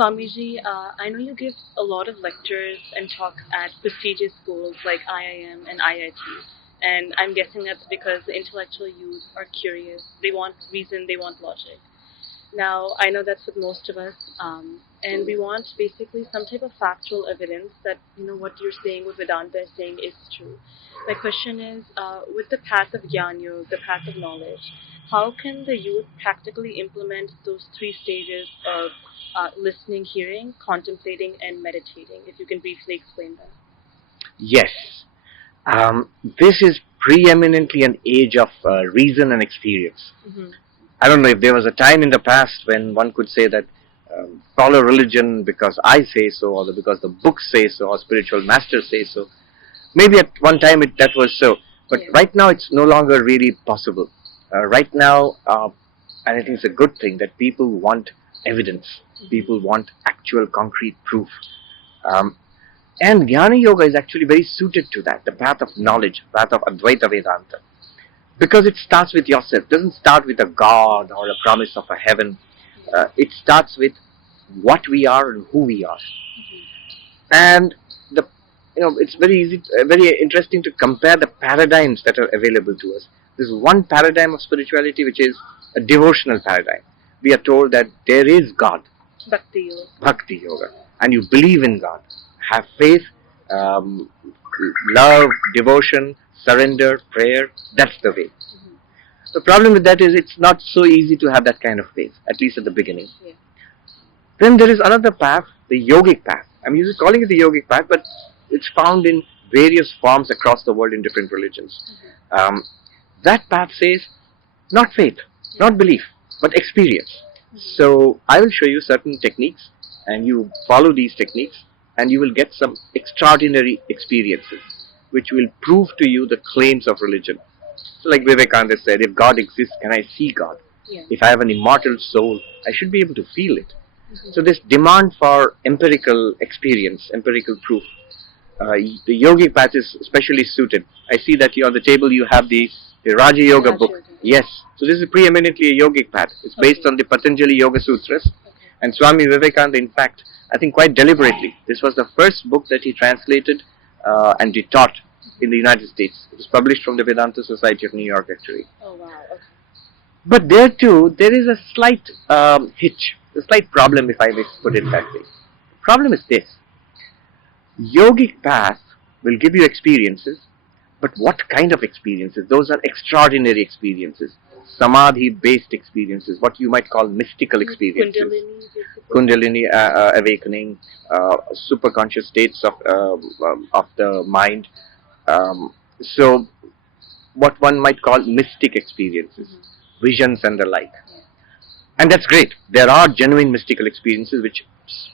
Swami Ji, I know you give a lot of lectures and talk at prestigious schools like IIM and IIT. And I'm guessing that's because the intellectual youth are curious. They want reason, they want logic. Now, I know that's with most of us, and we want basically some type of factual evidence that, what you're saying, what Vedanta is saying is true. My question is, with the path of Jnana Yoga, the path of knowledge, how can the youth practically implement those three stages of listening, hearing, contemplating, and meditating? If you can briefly explain that. Yes. This is preeminently an age of reason and experience. Mm-hmm. I don't know if there was a time in the past when one could say that follow religion because I say so, or because the books say so, or spiritual masters say so. Maybe at one time that was so, but right now it's no longer really possible. Right now, and I think it's a good thing that people want evidence. People want actual concrete proof. And Jnana Yoga is actually very suited to that, the path of knowledge, path of Advaita Vedanta. Because it starts with yourself. It doesn't start with a God or a promise of a heaven. It starts with what we are and who we are. And it's very easy, very interesting to compare the paradigms that are available to us. There's one paradigm of spirituality which is a devotional paradigm. We are told that there is God. Bhakti Yoga. Bhakti Yoga. And you believe in God. Have faith, love, devotion, surrender, prayer. That's the way. Mm-hmm. The problem with that is it's not so easy to have that kind of faith, at least at the beginning. Yeah. Then there is another path, the yogic path. I'm just calling it the yogic path, but it's found in various forms across the world in different religions. Mm-hmm. That path says not faith, not belief, but experience. Mm-hmm. So I will show you certain techniques, and you follow these techniques, and you will get some extraordinary experiences which will prove to you the claims of religion. So like Vivekananda said, if God exists, can I see God? Yeah. If I have an immortal soul, I should be able to feel it. Mm-hmm. So this demand for empirical experience, empirical proof, the yogic path is especially suited. I see that on the table you have the Raja Yoga book. Yes. So this is preeminently a yogic path. It's based on the Patanjali Yoga Sutras. Okay. And Swami Vivekananda, in fact, I think quite deliberately, this was the first book that he translated and he taught in the United States. It was published from the Vedanta Society of New York, actually. Oh, wow. Okay. But there too, there is a slight hitch, a slight problem, if I may put it that way. The problem is this. Yogic path will give you experiences, but what kind of experiences? Those are extraordinary experiences. Samadhi-based experiences, what you might call mystical experiences. Kundalini awakening, superconscious states of the mind. So, what one might call mystic experiences, visions and the like. And that's great. There are genuine mystical experiences which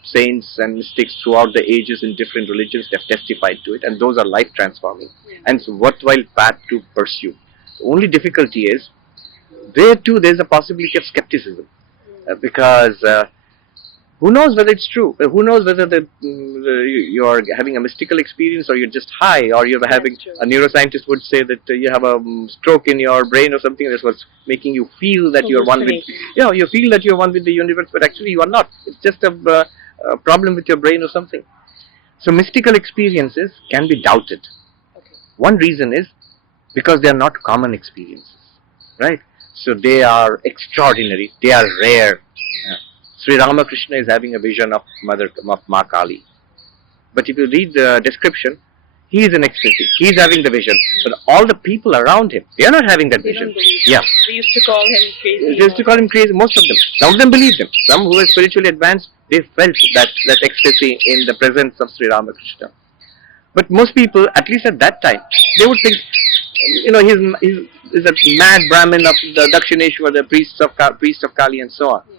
saints and mystics throughout the ages in different religions have testified to it, and those are life transforming. And it's a worthwhile path to pursue. The only difficulty is, there too there's a possibility of skepticism. Because who knows whether it's true? Who knows whether you're having a mystical experience, or you're just high, or you're having, a neuroscientist would say that you have a stroke in your brain or something. That's what's making you feel that you're one with, you feel that you're one with the universe, but actually you are not. It's just a problem with your brain or something. So mystical experiences can be doubted. Okay. One reason is because they are not common experiences, right? So they are extraordinary, they are rare. Sri Ramakrishna is having a vision of Ma Kali. But if you read the description, he is in ecstasy. He is having the vision. But all the people around him, they are not having that vision. Yeah. They used to call him crazy. They used to call him crazy, most of them. Some of them believed him. Some who were spiritually advanced, they felt that ecstasy in the presence of Sri Ramakrishna. But most people, at least at that time, they would think, he's a mad Brahmin of the Dakshineshwar, the priest of Kali and so on. Yeah.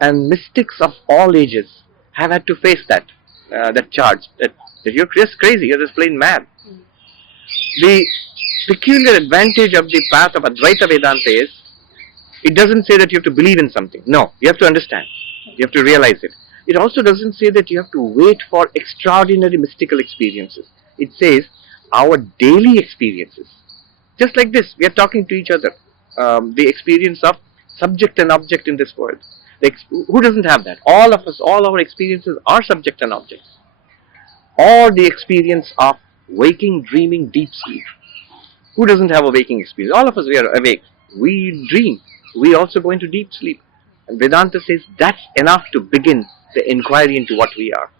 And mystics of all ages have had to face that charge, that you're just crazy, you're just plain mad. Mm-hmm. The peculiar advantage of the path of Advaita Vedanta is, it doesn't say that you have to believe in something. No, you have to understand. You have to realize it. It also doesn't say that you have to wait for extraordinary mystical experiences. It says, our daily experiences. Just like this, we are talking to each other. The experience of subject and object in this world. Who doesn't have that? All of us, all our experiences are subject and objects. Or the experience of waking, dreaming, deep sleep. Who doesn't have a waking experience? All of us, we are awake. We dream. We also go into deep sleep. And Vedanta says that's enough to begin the inquiry into what we are.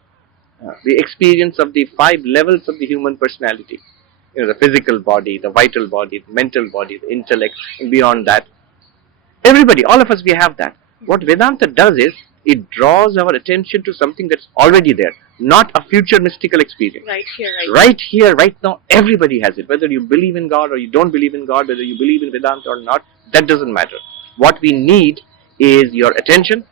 The experience of the 5 levels of the human personality. The physical body, the vital body, the mental body, the intellect, and beyond that. Everybody, all of us, we have that. What Vedanta does is, it draws our attention to something that's already there, not a future mystical experience. Right here, right here, right now, everybody has it. Whether you believe in God or you don't believe in God, whether you believe in Vedanta or not, that doesn't matter. What we need is your attention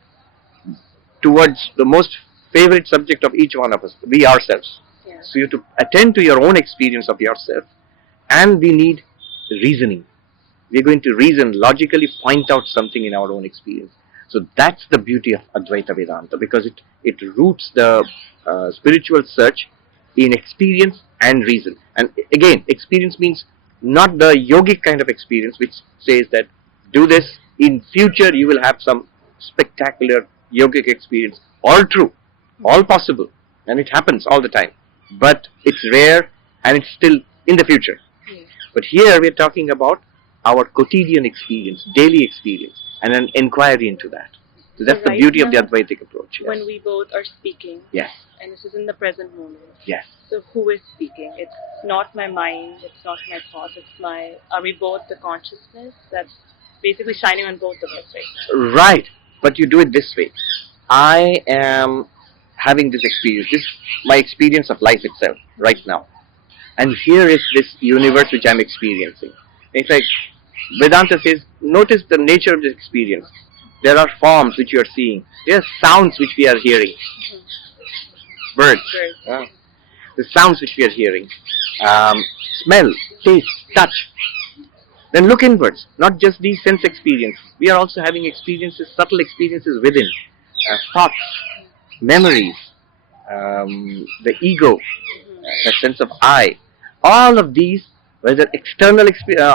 towards the most favorite subject of each one of us, we ourselves. Yeah. So you have to attend to your own experience of yourself, and we need reasoning. We're going to reason, logically point out something in our own experience. So that's the beauty of Advaita Vedanta, because it roots the spiritual search in experience and reason. And again, experience means not the yogic kind of experience which says that do this, in future you will have some spectacular yogic experience. All true, all possible, and it happens all the time. But it's rare and it's still in the future. Yes. But here we're talking about our quotidian experience, daily experience, and an inquiry into that. So that's the beauty of the Advaitic approach. Yes. When we both are speaking, yes, and this is in the present moment. Yes. So who is speaking? It's not my mind, it's not my thoughts, are we both the consciousness that's basically shining on both of us right now? Right. But you do it this way. I am having this experience. This is my experience of life itself, right now. And here is this universe which I'm experiencing. In fact, Vedanta says, notice the nature of this experience. There are forms which you are seeing. There are sounds which we are hearing. Birds. The sounds which we are hearing. Smell, taste, touch. Then look inwards. Not just these sense experiences. We are also having experiences, subtle experiences within. Thoughts, memories, the ego, the sense of I. All of these, whether external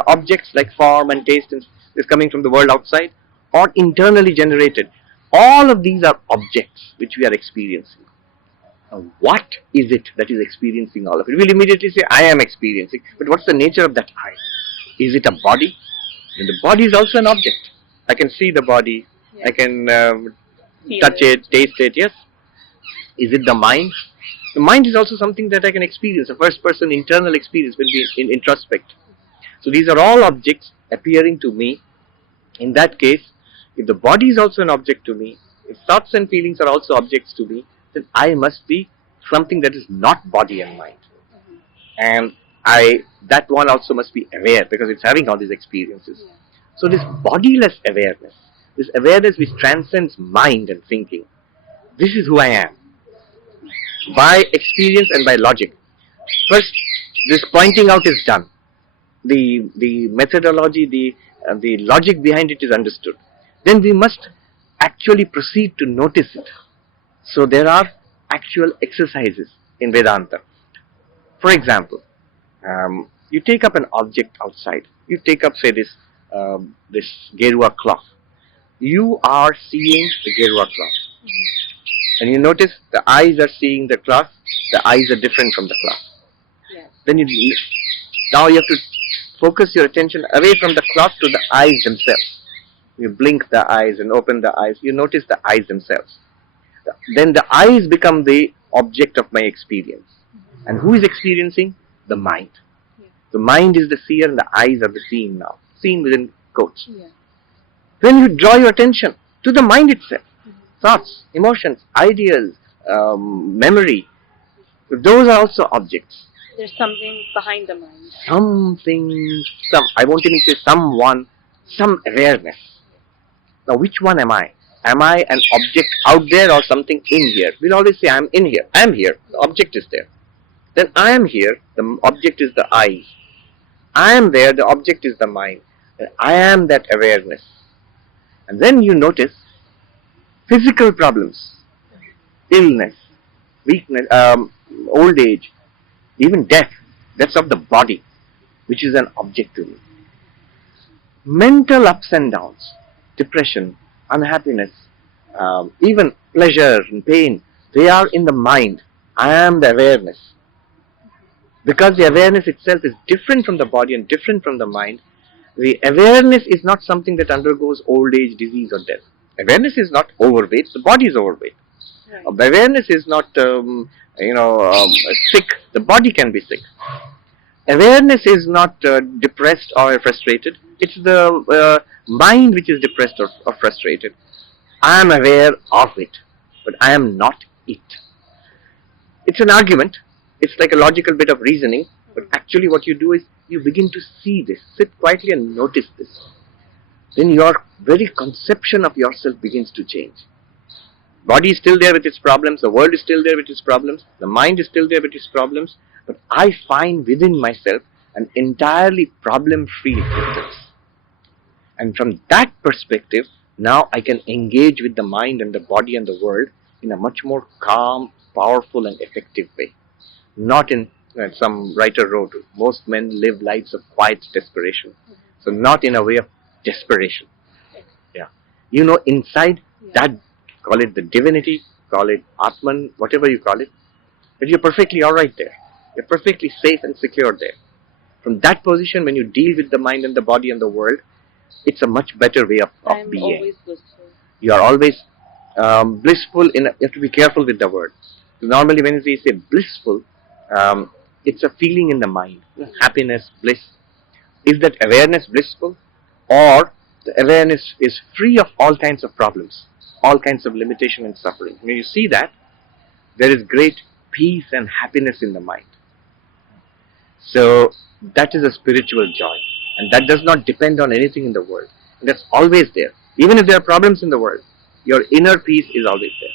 objects like form and taste is coming from the world outside, or internally generated, all of these are objects which we are experiencing. Now, what is it that is experiencing all of it? We'll immediately say, I am experiencing. But what's the nature of that I? Is it a body? And the body is also an object. I can see the body. Yes. I can touch it, taste it. Yes. Is it the mind? The mind is also something that I can experience. A first-person internal experience will be in introspect. So these are all objects appearing to me. In that case, if the body is also an object to me, if thoughts and feelings are also objects to me, then I must be something that is not body and mind. And that one also must be aware, because it's having all these experiences. So this bodiless awareness, this awareness which transcends mind and thinking, this is who I am. By experience and by logic. First, this pointing out is done. The methodology, the logic behind it is understood. Then we must actually proceed to notice it. So there are actual exercises in Vedanta. For example, you take up an object outside. You take up, say, this Gerua cloth. You are seeing the Gerua cloth. And you notice the eyes are seeing the cloth. The eyes are different from the cloth. Yes. Then now you have to focus your attention away from the cloth to the eyes themselves. You blink the eyes and open the eyes. You notice the eyes themselves. Then the eyes become the object of my experience. And who is experiencing? The mind. The mind is the seer and the eyes are the seen now. Seen within quotes. Yeah. Then you draw your attention to the mind itself. Thoughts, emotions, ideas, memory. Those are also objects. There's something behind the mind. I won't even say someone, some awareness. Now which one am I? Am I an object out there or something in here? We'll always say I'm in here. I'm here. The object is there. Then I am here. The object is the I. I am there. The object is the mind. And I am that awareness. And then you notice physical problems, illness, weakness, old age, even death. That's of the body, which is an object to me. Mental ups and downs, depression, unhappiness, even pleasure and pain, they are in the mind. I am the awareness. Because the awareness itself is different from the body and different from the mind, the awareness is not something that undergoes old age, disease or death. Awareness is not overweight, the body is overweight. Right. Awareness is not, sick, the body can be sick. Awareness is not depressed or frustrated, it's the mind which is depressed or frustrated. I am aware of it, but I am not it. It's an argument, it's like a logical bit of reasoning, but actually what you do is you begin to see this, sit quietly and notice this. Then your very conception of yourself begins to change. Body is still there with its problems, the world is still there with its problems, the mind is still there with its problems, but I find within myself an entirely problem-free existence. And from that perspective, now I can engage with the mind and the body and the world in a much more calm, powerful and effective way. Not in, some writer wrote, most men live lives of quiet desperation. So not in a way of desperation. Yeah. Inside that, call it the divinity, call it Atman, whatever you call it, but you're perfectly alright there. You're perfectly safe and secure there. From that position, when you deal with the mind and the body and the world, it's a much better way of being. Always blissful. You are always blissful. You have to be careful with the word. So normally when we say blissful, it's a feeling in the mind. Happiness, bliss. Is that awareness blissful? Or the awareness is free of all kinds of problems, all kinds of limitation and suffering. When you see that, there is great peace and happiness in the mind. So that is a spiritual joy. And that does not depend on anything in the world. And that's always there. Even if there are problems in the world, your inner peace is always there.